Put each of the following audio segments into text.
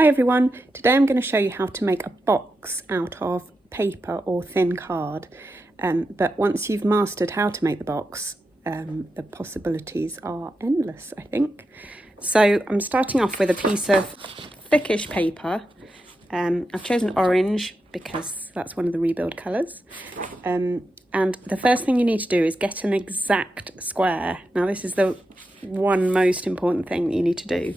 Hi everyone, today I'm going to show you how to make a box out of paper or thin card. But once you've mastered how to make the box, the possibilities are endless, I think. So I'm starting off with a piece of thickish paper. I've chosen orange because that's one of the rebuild colours. And the first thing you need to do is get an exact square. Now this is the one most important thing that you need to do.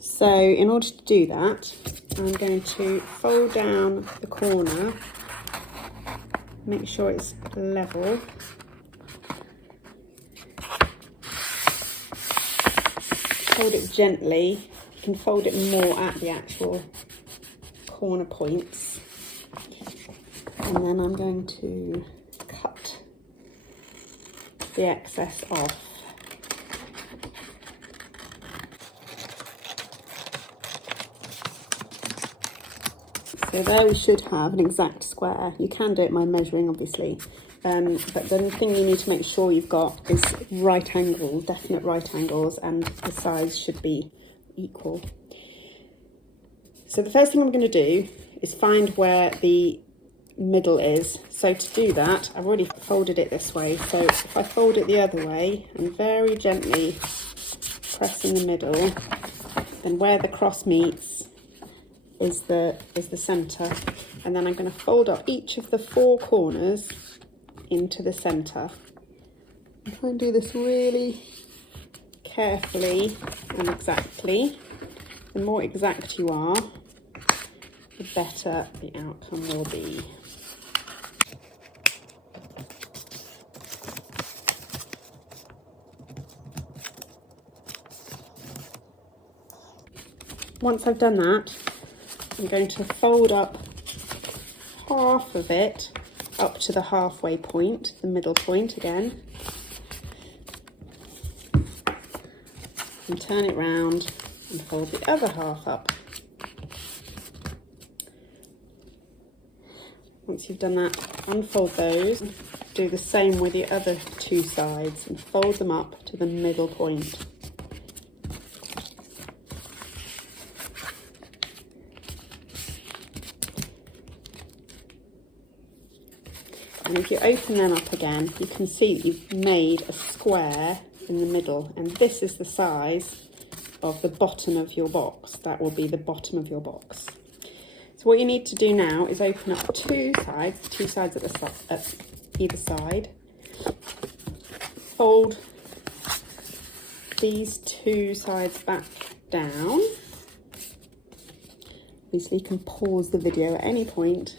So in order to do that, I'm going to fold down the corner, make sure it's level. Fold it gently. You can fold it more at the actual corner points. And then I'm going to cut the excess off. So there we should have an exact square. You can do it by measuring, obviously, but the thing you need to make sure you've got is right angles, definite right angles, and the size should be equal. So the first thing I'm going to do is find where the middle is. So to do that, I've already folded it this way. So if I fold it the other way and very gently press in the middle, then where the cross meets is the center, and then I'm going to fold up each of the four corners into the center. I'm trying to do this really carefully and exactly. The more exact you are, the better the outcome will be. Once I've done that, I'm going to fold up half of it up to the halfway point, the middle point again, and turn it round and fold the other half up. Once you've done that, unfold those, do the same with the other two sides and fold them up to the middle point. And if you open them up again, you can see that you've made a square in the middle, and this is the size of the bottom of your box. That will be the bottom of your box. So what you need to do now is open up two sides at either side. Fold these two sides back down. Obviously you can pause the video at any point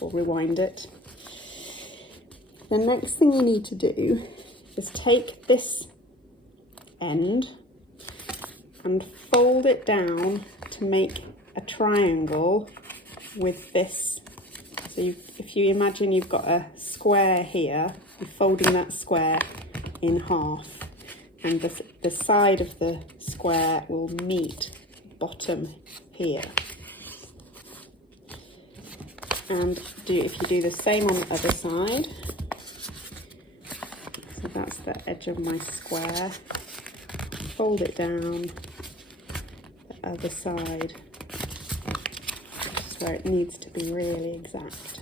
or rewind it. The next thing you need to do is take this end and fold it down to make a triangle with this. So if you imagine you've got a square here, you're folding that square in half, and the side of the square will meet bottom here. And if you do the same on the other side. So that's the edge of my square. Fold it down the other side, just where it needs to be really exact.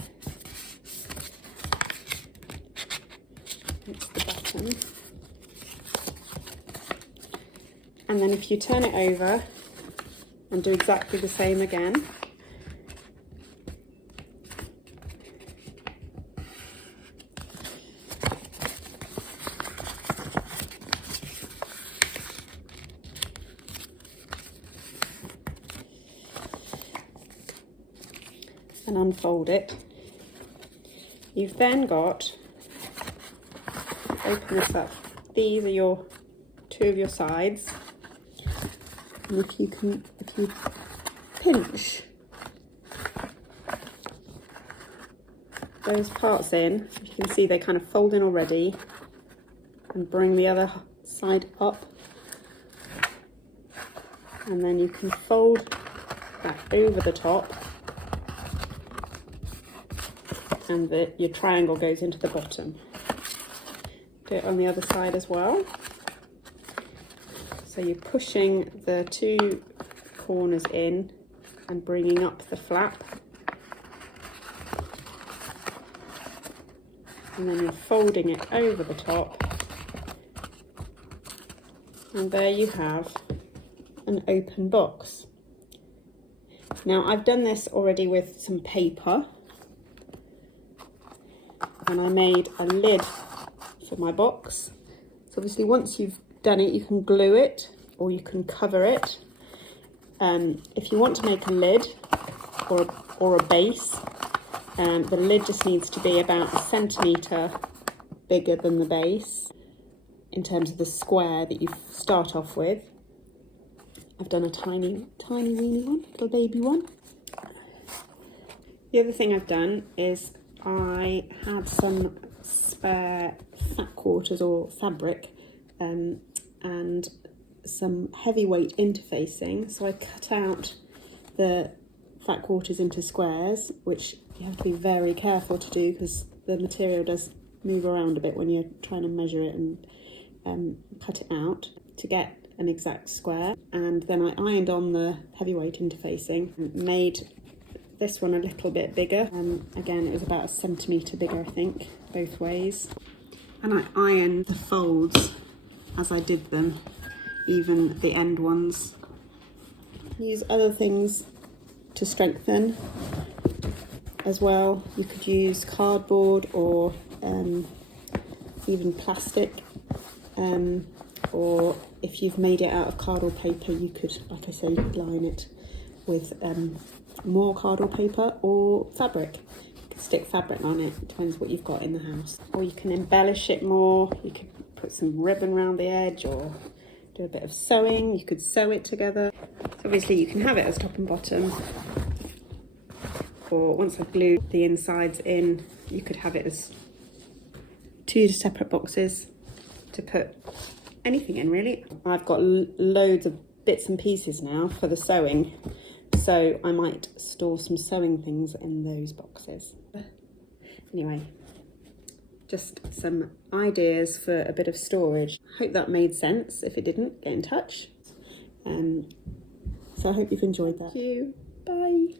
That's the bottom. And then if you turn it over and do exactly the same again, and unfold it, you've then got, open this up, these are your two of your sides, and if you pinch those parts in, you can see they kind of fold in already, and bring the other side up, and then you can fold that over the top, and your triangle goes into the bottom. Do it on the other side as well. So you're pushing the two corners in and bringing up the flap. And then you're folding it over the top. And there you have an open box. Now I've done this already with some paper, and I made a lid for my box. So obviously once you've done it, you can glue it or you can cover it. If you want to make a lid or a base, the lid just needs to be about 1 centimetre bigger than the base in terms of the square that you start off with. I've done a tiny weeny one, little baby one. The other thing I've done is I had some spare fat quarters or fabric and some heavyweight interfacing, so I cut out the fat quarters into squares, which you have to be very careful to do because the material does move around a bit when you're trying to measure it and cut it out to get an exact square. And then I ironed on the heavyweight interfacing and made this one a little bit bigger. Again, it was about 1 centimetre bigger, I think, both ways. And I ironed the folds as I did them, even the end ones. Use other things to strengthen as well. You could use cardboard or even plastic, or if you've made it out of cardboard paper, you could, like I say, you could line it with more cardboard paper or fabric. You could stick fabric on it, depends what you've got in the house. Or you can embellish it more. You could put some ribbon around the edge or do a bit of sewing. You could sew it together. So obviously you can have it as top and bottom, or once I've glued the insides in, you could have it as 2 separate boxes to put anything in, really. I've got loads of bits and pieces now for the sewing, so I might store some sewing things in those boxes. Anyway, just some ideas for a bit of storage. Hope that made sense. If it didn't, get in touch. So I hope you've enjoyed that. Thank you. Bye.